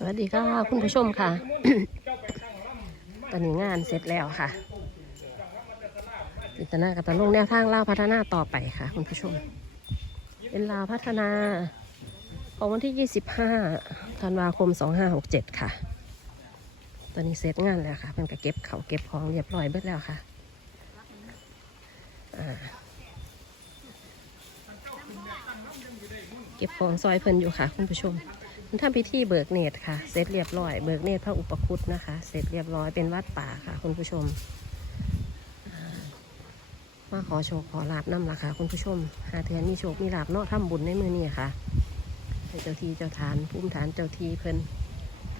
สวัสดีค่ะคุณผู้ชมค่ะ ตอนนี้งานเสร็จแล้วค่ะจิตนากับตะลงแนวทางเล่าวพัฒนาต่อไปค่ะ คุณผู้ชม เป็นลาวพัฒนาของวันที่ 25ธันวาคม 2567 ค่ะ ตอนนี้เสร็จงานแล้วค่ะมันก็เก็บเขาเก็บของเรียบร้อยเบิดแล้วค่ะเก็บของซอยเพิ่นอยู่ค่ะ คุณผู้ชม ทำพิธีเบิกเนตรค่ะ เสร็จเรียบร้อย เบิกเนตรพระอุปคุตนะคะ เสร็จเรียบร้อยเป็นวัดป่าค่ะ คุณผู้ชม มาขอโชคขอลาบน้ำละค่ะ คุณผู้ชม หาเทือนมีโชคมีลาบเนาะทำบุญในมือนี่ค่ะ เจ้าที่เจ้าฐานภูมิฐานเจ้าที่เพิ่น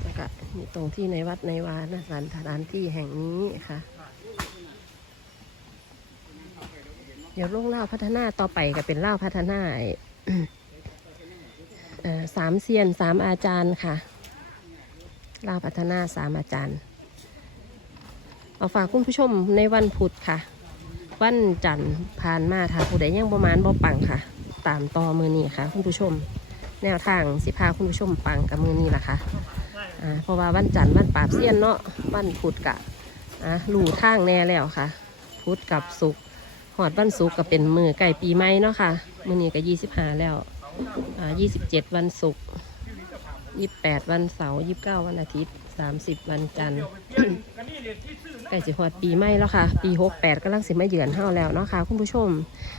แล้วก็มีตรงที่ในวัดในวานะสถานที่แห่งนี้ค่ะ เดี๋ยวลงเล่าพัฒนาต่อไปก็เป็นเล่าพัฒนาอ้เอ่อ สามเซียนสามอาจารย์ค่ะลาวพัฒนาสามอาจารย์ เอาฝากคุณผู้ชมในวันพุธค่ะ วันจันทร์ผ่านมาค่ะผู้ใดยังประมาณบ่ปังค่ะ ตามต่อมือนี้ค่ะ คุณผู้ชม แนวทางสิพาคุณผู้ชมปังกับมือนี้ล่ะค่ะเพราะว่าวันจันทร์วันปราบเซียนเนาะวันพุธกะอะลู่ทางแน่แล้วค่ะ พุธกับศุกหอดวันศุกก็เป็นมือไก่ปีใหม่เนาะค่ะ มือนี้ก็ยี่สิบห้าแล้ว อ่า27วันศุกร์28วันเสาร์29วันอาทิตย์30วันจันทร์ใกล้จะหอดปีใหม่แล้วค่ะ ปี68กำลังสิมาเยือนเฮาแล้วเนาะค่ะคุณผู้ชม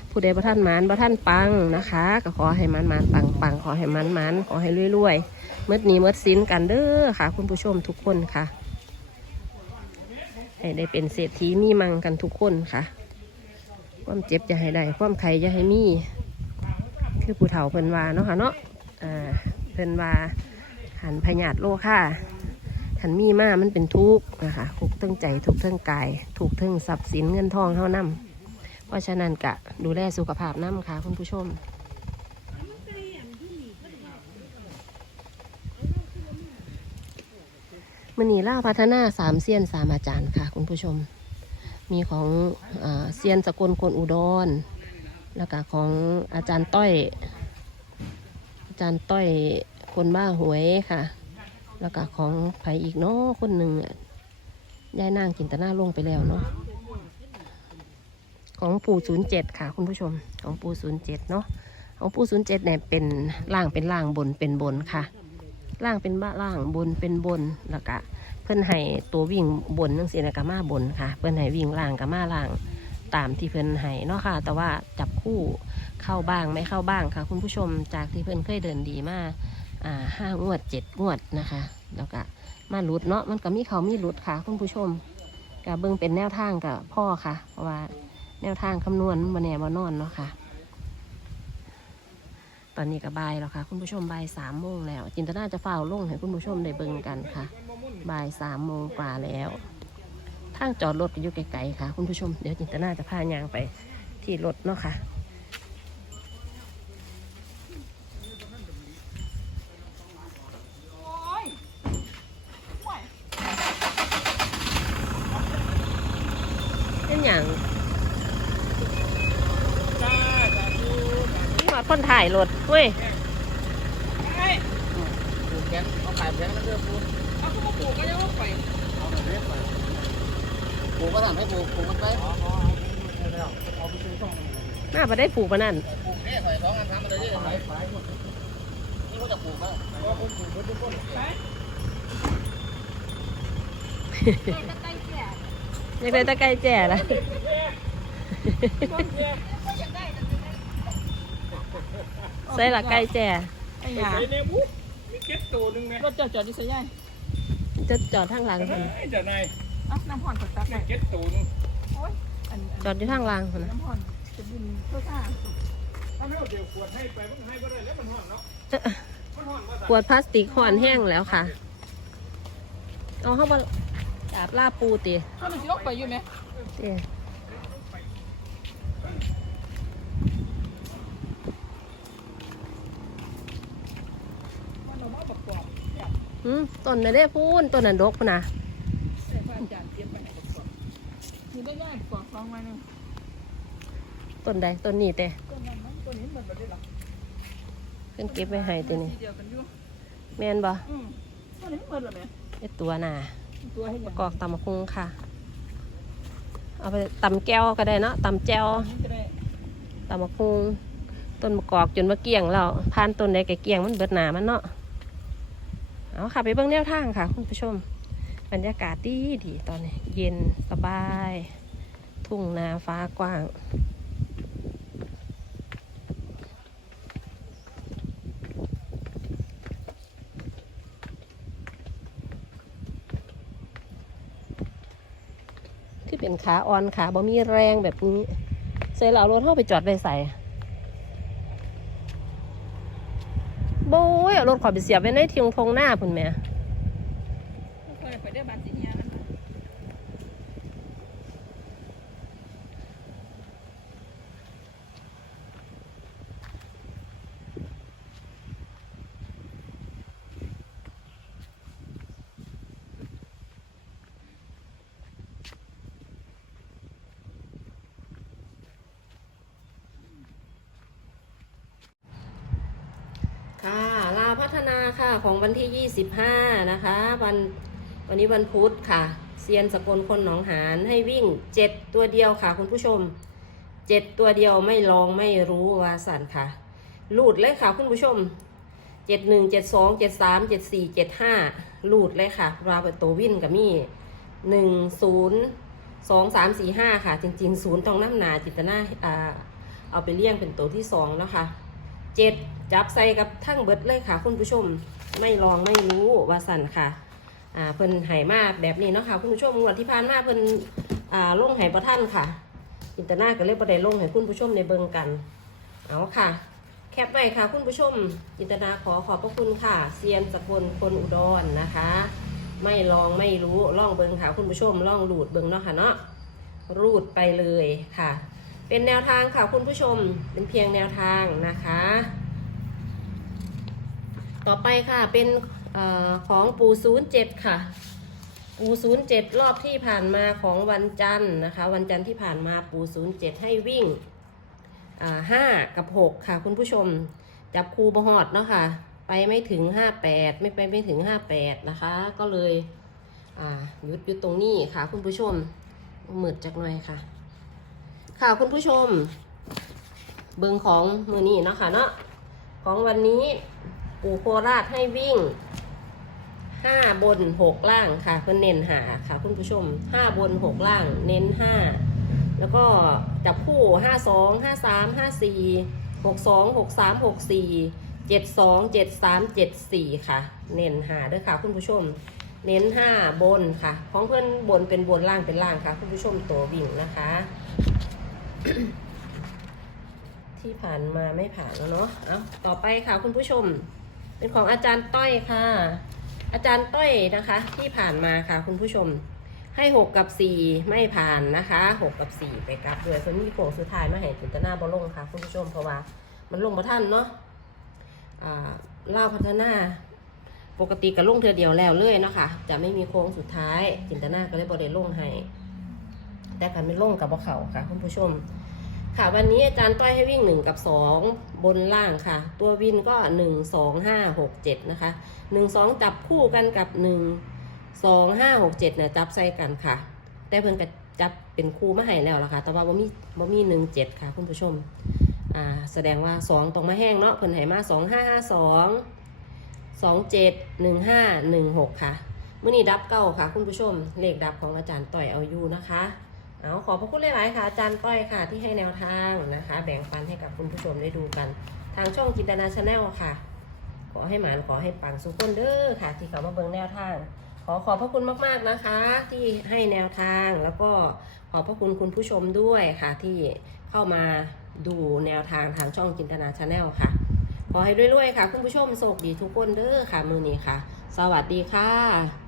ผู้ใดบ่ท่านมานบ่ท่านปังนะคะ ก็ขอให้มันมันปังปังขอให้มันมันขอให้รวยๆเมื่อนี้เมื่อสินกันเด้อค่ะ คุณผู้ชมทุกคนค่ะให้ได้เป็นเศรษฐีมีมังกันทุกคนค่ะ ความเจ็บจะให้ได้ ความไข่จะให้มี คือผู้เฒ่าเพิ่นว่าเนาะค่ะเนาะอ่าเพิ่นว่าหันพยาธิโลค่ะหันมีมามันเป็นทุกข์นะคะทุกข์ทั้งใจทุกข์ทั้งกายทุกข์ทั้งทรัพย์สินเงินทองเท่านํเพราะฉะนั้นกะดูแลสุขภาพน้ำค่ะคุณผู้ชมมณีล่าพัฒนาสามเซียนสามอาจารย์ค่ะคุณผู้ชม มีของอเซียนสกลคนอุดร แล้วก็ของอาจารย์ต้อย อาจารย์ต้อยคนบ้าหวยค่ะ แล้วก็ของไผอีกเนาะคนหนึ่งอะยายนางจินตนาลงไปแล้วเนาะของปู่ศูนย์เจ็ดค่ะ คุณผู้ชมของปู่ศูนย์เจ็ดเนาะของปู่ศูนย์เจ็ดเนี่ยเป็นล่างเป็นล่างบนเป็นบนค่ะ ล่างเป็นบ้าล่างบนเป็นบนแล้วก็เพื่อนให้ตัววิ่งบนนั่งสีนะกะมาบนค่ะ เพื่อนให้วิ่งล่างกะมาล่าง ตามที่เพิ่นให้เนาะค่ะ แต่ว่าจับคู่เข้าบ้างไม่เข้าบ้างค่ะ คุณผู้ชมจากที่เพิ่นเคยเดินดีมาอ่าห้างวดเจ็ดงวดนะคะ แล้วก็มาหลุดเนาะมันก็มีเขามีหลุดค่ะ คุณผู้ชมก็เบิ่งเป็นแนวทางกับพ่อค่ะ เพราะว่าแนวทางคำนวณมันแน่บ่นอนเนาะค่ะ ตอนนี้ก็บ่ายแล้วค่ะ คุณผู้ชมบ่ายสามโมงแล้ว จินตนาจะเฝ้าลงให้คุณผู้ชมได้เบิ่งกันค่ะบ่ายสามโมงกว่าแล้ว ทางจอดรถก็อยู่ไกลๆค่ะ คุณผู้ชม เดี๋ยวจินตนาจะพายางไปที่รถเนาะค่ะเป็นอย่างนี่ว่าคนถ่ายรถเว้ยปลูกแขนเอาขายแขนแล้วเด้อปลูกเอาขึ้นมาปลูกก็ยังว่าไป เอาแบบนี้ไป ปลูกก็ทำให้ปลูกปลูกมันไปอ๋อเอาไปซื้อต้องหน้าไปได้ปลูกปะนั่นปลูกเนี่ยใส่สองอันทำมาเลยเนี่ยไปไปหมดนี่เขาจะปลูกแล้วเพราะคนปลูกคนทุกคนไปอยากได้ตะไคร้แจ่ละใส่ละไก่แจ่ไอ้ยาไอ้เนี่ยบุ๊มีเก็ตตัวหนึงนะรถจอดจอดดิสยายจะจอดทางหลังเอคนอเจ้านายอะน้ำห่อนกดตักไปมีเก็ตตัวหนึงโอ้ยอันจอดอยู่ทางหลังคนนะน้ำห่อนจะบินเพื่อซ่าถ้าไม่เอาเดี๋ยวขวดให้ไปมันให้ก็ได้แล้วมันห่อนเนาะมันห่อนว่าขวดพลาสติกห่อนแห้งแล้วค่ะเอาเข้ามาจาบลาปูตีถ้ามันสิลกไปอยู่ไหมตีมันเรามาประกอบหืมต้นน่ะเด้พูนต้นนันดกพุ่นนะ ใส่ผ้าจานเตรียมไปไหนประกอบ มีได้ง่ายกว่าฟองไว้นึงต้นใดต้นนี้แต่ตัวนั้นมันตัวนี้เหมือนกันได้หรอเพิ่นเก็บไว้ให้ตัวนี้เดียวกันอยู่แม่นบ่อืมตัวนี้มันเหมือนเหรอแม่ไอตัวน่ะตัวให้ปยังระกอบตำมะคุงค่ะ เอาไปตำแก้วก็ได้เนาะตำแจ้วนี่ก็ได้ตำมะคุงต้นมะกอกจนมะเกี่ยงแล้วผ่านต้นใดก็เกี่ยงมันเบิดหนามันเนาะเอาค่ะไปเบิ่งแนวทางค่ะ คุณผู้ชม บรรยากาศดีดีตอนนี้ เย็นสบาย ทุ่งนาฟ้ากว้าง ที่เป็นขาอ่อนขาบ่มีแรงแบบนี้เสร็จแล้วรถเข้าไปจอดไปใส่โบยรถขอไปเสียบไว้ในเทียงทงหน้าพุ่นแหม่ ค่อยๆไปได้บานสิเนียนะคะ ค่ะลาวพั ฒนาค่ะของวันที่ 25 นะคะ วันวันนี้วันพุธค่ะเซียนสกลคนหนองหานให้วิ่ง 7 ตัวเดียวค่ะ คุณผู้ชม 7 ตัวเดียวไม่ลองไม่รู้วาสันค่ะลูดเลยค่ะ คุณผู้ชม 7 1 7 2 7 3 7 4 7 5ลูดเลยค่ะราวเป็นตัววิ่นกับมี่ 1 0 2 3 4 5 ค่ะ จริงๆ0ต้องน้ำหนาจิตนาเอาไปเลี้ยงเป็นตัวที่2นะคะ เจ็ดจับใส่กับทั้งเบิดเลยค่ะ คุณผู้ชมไม่ลองไม่รู้ว่าสั่นค่ะอ่าเพิ่นไห้มากแบบนี้เนาะค่ะคุณผู้ชมงวดที่ผ่านมาเพิ่นอ่าลงไห้ประท่านค่ะ อินเตอร์นาก็เลยประได้ลงให้คุณผู้ชมในเบิงกันเอาค่ะ แคปไว้ค่ะ คุณผู้ชม อินเตอร์นาขอขอบพระคุณค่ะเซียนสกลคนอุดรนะคะ ไม่ลองไม่รู้ล่องเบิงค่ะ คุณผู้ชมล่องหลูดเบิงเนาะค่ะเนาะรูดไปเลยค่ะ เป็นแนวทางค่ะคุณผู้ชมเป็นเพียงแนวทางนะคะ ต่อไปค่ะเป็นออของปูศูนย์เจ็ดค่ะ ปูศูนย์เจ็ดรอบที่ผ่านมาของวันจันทร์นะคะ วันจันทร์ที่ผ่านมาปูศูนย์เจ็ดให้วิ่งห้ากับหกค่ะ คุณผู้ชมจับคูบหอดเนาะค่ะ ไปไม่ถึงห้าแปดไม่ไปไม่ถึงห้าแปดนะคะ ก็เลยหยุดอยู่ตรงนี้ค่ะ คุณผู้ชมหมืดจากหน่อยค่ะ ค่ะคุณผู้ชม เบิงของมือนี้เนาะค่ะเนาะของวันนี้ปู่โคราชให้วิ่งห้าบนหกล่างค่ะเพื่อเน้นหาค่ะ คุณผู้ชมห้าบนหกล่าง เน้นห้าแล้วก็จับคู่ห้าสองห้าสามห้าสี่หกสองหกสามหกสี่เจ็ดสองเจ็ดสามเจ็ดสี่ค่ะ เน้นหาด้วยค่ะ คุณผู้ชม เน้นห้าบนค่ะ ของเพื่อนบนเป็นบนล่างเป็นล่างค่ะ คุณผู้ชมตัววิ่งนะคะ ที่ผ่านมาไม่ผ่านแล้วเนาะเอาต่อไปค่ะคุณผู้ชม เป็นของอาจารย์ต้อยค่ะ อาจารย์ต้อยนะคะ ที่ผ่านมาค่ะคุณผู้ชม ให้หกกับสี่ไม่ผ่านนะคะหกกับสี่ไปกลับด้วยคนมีโค้งสุดท้ายมาให้จินตนาบอลงค่ะ คุณผู้ชมเพราะว่า มันลงมาท่านเนาะอ่าเล่าพัฒนาปกติก็ลงเทือเดียวแล้วเลยเนาะคะจะไม่มีโค้งสุดท้ายจินตนาก็เลยบอได้ลงให้ แต่กันไม่ลงกับบ่เขาค่ะคุณผู้ชม ค่ะวันนี้อาจารย์ต้อยให้วิ่งหนึ่งกับสองบนล่างค่ะ ตัววินก็หนึ่งสองห้าหกเจ็ดนะคะหนึ่งสองจับคู่กันกับหนึ่งสองห้าหกเจ็ดเนี่ยจับใส่กันค่ะ แต่เพิ่นก็จับเป็นคู่มาให้แล้วล่ะค่ะ แต่ว่าบ่มีบ่มีหนึ่งเจ็ดค่ะคุณผู้ชมอ่าแสดงว่าสองตรงมาแห้งเนาะเพิ่นให้มาสองห้าห้าสองสองเจ็ดหนึ่งห้าหนึ่งหกค่ะมื่อนี้ดับเก้าค่ะ คุณผู้ชม เลขดับของอาจารย์ต่อยเอาอยู่นะคะ เอาขอบพระคุณหลาย ๆ ค่ะอาจารย์ต้อยค่ะที่ให้แนวทางนะคะ แบ่งปันให้กับคุณผู้ชมได้ดูกัน ทางช่องจินตนาชาแนลค่ะ ขอให้หมานขอให้ปังสุขคนเด้อค่ะ ที่เขามาเบิ่งแนวทาง ขอขอบพระคุณมาก ๆ นะคะ ที่ให้แนวทางแล้วก็ขอบพระคุณคุณผู้ชมด้วยค่ะที่เข้ามาดูแนวทางทางช่องจินตนาชาแนลค่ะ ขอให้รวย ๆ ค่ะ คุณผู้ชมโชคดีทุกคนเด้อค่ะมือนี้ค่ะ สวัสดีค่ะ